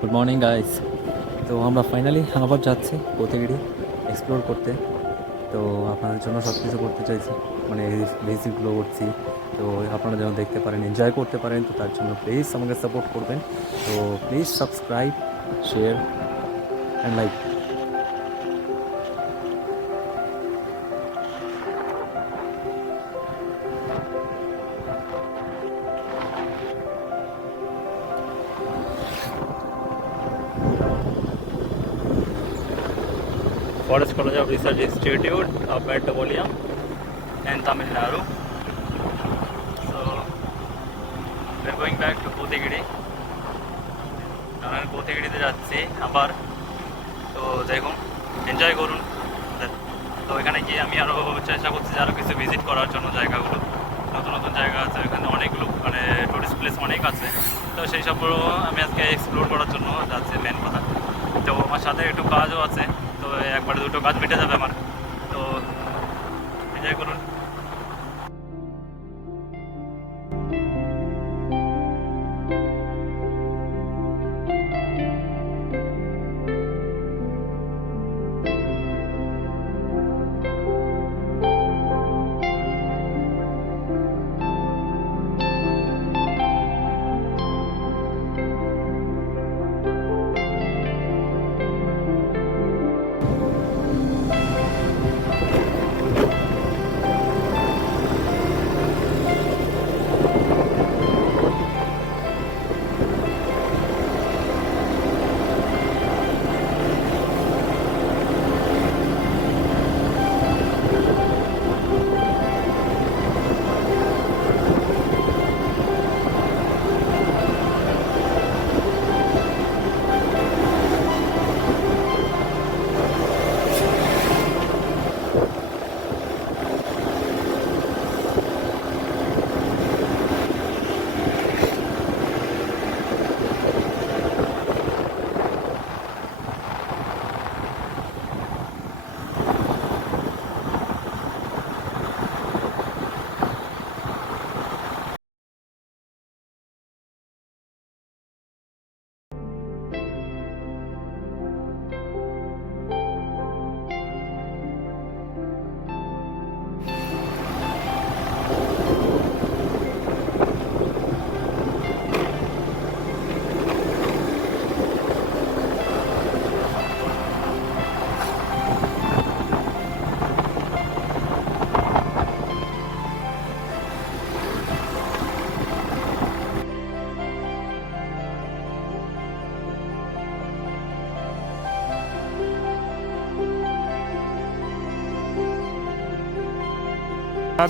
Good morning guys. তো আমরা finally আবার যাচ্ছি কোথেগিরি এক্সপ্লোর করতে। তো আপনাদের জন্য সব কিছু করতে চাইছি, মানে ভিজিটগুলো করছি। তো আপনারা যেন দেখতে পারেন, এনজয় করতে পারেন। তো তার জন্য প্লিজ আমাকে সাপোর্ট করবেন। তো please subscribe, share and like. Forest College of Research Institute of Petroleum in Tamil Nadu. So we're going back to কোথেগিরি। আমরা কোথেগিরিতে যাচ্ছি আবার। তো দেখুন, এনজয় করুন। তো এখানে গিয়ে আমি আরও চেষ্টা করছি যে আরও কিছু ভিজিট করার জন্য জায়গাগুলো। নতুন নতুন জায়গা আছে এখানে, অনেকগুলো মানে টুরিস্ট প্লেস অনেক আছে। তো সেই সবগুলো আমি আজকে এক্সপ্লোর করার জন্য যাচ্ছি, মেন কথা। তো আমার সাথে একটু কাজও আছে, তো একবারে দুটো কাজ মিটে যাবে আমার। তো এনজয় করুন।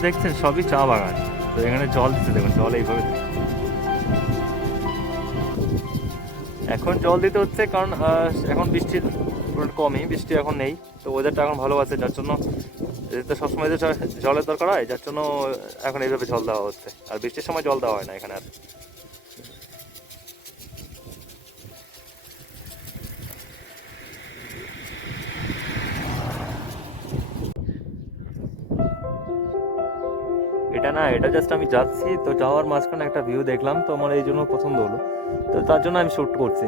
দেখছেন সবই চা বাগান। তো এখানে জল দিচ্ছে, দেখুন জল এইভাবে এখন জল দিতে হচ্ছে, কারণ এখন বৃষ্টির কমই, বৃষ্টি এখন নেই। তো ওয়েদারটা এখন ভালো আছে, যার জন্য তো সবসময় যে জলের দরকার হয়, যার জন্য এখন এইভাবে জল দেওয়া হচ্ছে। আর বৃষ্টির সময় জল দেওয়া হয় না এখানে আর। এটা না, এটা জাস্ট আমি যাচ্ছি, তো যাওয়ার মাঝখানে একটা ভিউ দেখলাম, তো আমার এই জন্য পছন্দ হলো, তো তার জন্য আমি শ্যুট করছি।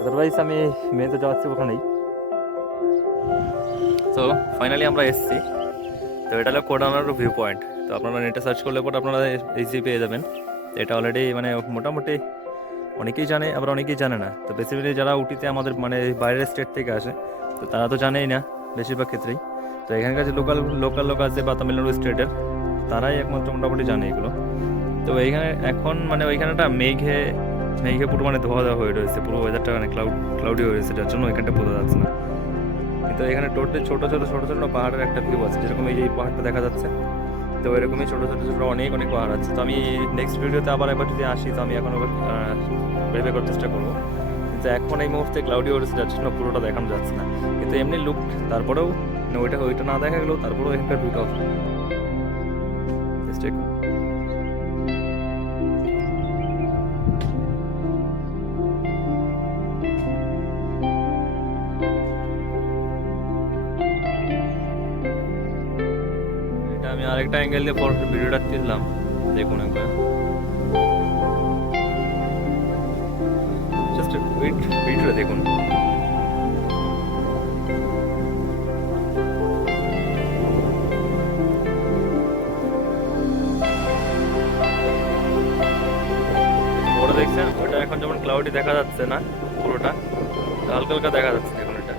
আদারওয়াইজ আমি মেয়ে তো যাচ্ছি ওখানেই। তো ফাইনালি আমরা এসেছি। তো এটা হলো কোডানারু ভিউ পয়েন্ট। তো আপনারা নেটে সার্চ করলে পর আপনারা ইজি পেয়ে যাবেন। এটা অলরেডি মানে মোটামুটি অনেকেই জানে, আবার অনেকেই জানে না। তো বেসিক্যালি যারা উটিতে আমাদের মানে বাইরের স্টেট থেকে আসে, তো তারা তো জানেই না বেশিরভাগ ক্ষেত্রেই। তো এখানকার যে লোকাল লোকাল লোক আছে বা তামিলনাড়ু স্টেটের, তারাই একমাত্র মোটামুটি জানে এগুলো। তো এইখানে এখন মানে ওইখানেটা মেঘে মেঘে পুরো মানে ধোয়া ধোয়া হয়ে রয়েছে, পুরো ওয়েদারটা মানে ক্লাউডি হয়ে রয়েছে, যার জন্য ওইখানটা বোঝা যাচ্ছে না। কিন্তু এখানে টোটালি ছোটো ছোটো ছোটো ছোটো পাহাড়ের একটা ভিউ আছে, যেরকম এই যে এই পাহাড়টা দেখা যাচ্ছে। তো এরকমই ছোটো ছোটো ছোটো অনেক অনেক পাহাড় আছে। তো আমি নেক্সট ভিডিওতে আবার একবার যদি আসি, তো আমি এখন ভেবে করার চেষ্টা করবো। কিন্তু এখন এই মুহূর্তে ক্লাউডি ওয়েদার যাচ্ছে না, পুরোটা দেখানো যাচ্ছে না। কিন্তু এমনি লুক, তারপরেও ওইটা ওইটা না দেখা গেলেও তারপরেও এখানকার ভিউটা অসম। এটা আমি আরেকটা অ্যাঙ্গেল দিয়ে ভিডিওটা তুললাম, দেখুন একবার। জাস্ট ওয়েট ভিউটা দেখুন। ওটা দেখছেন, ওটা এখন যেমন ক্লাউডি দেখা যাচ্ছে না পুরোটা, হালকা হালকা দেখা যাচ্ছে দেখুন এটা।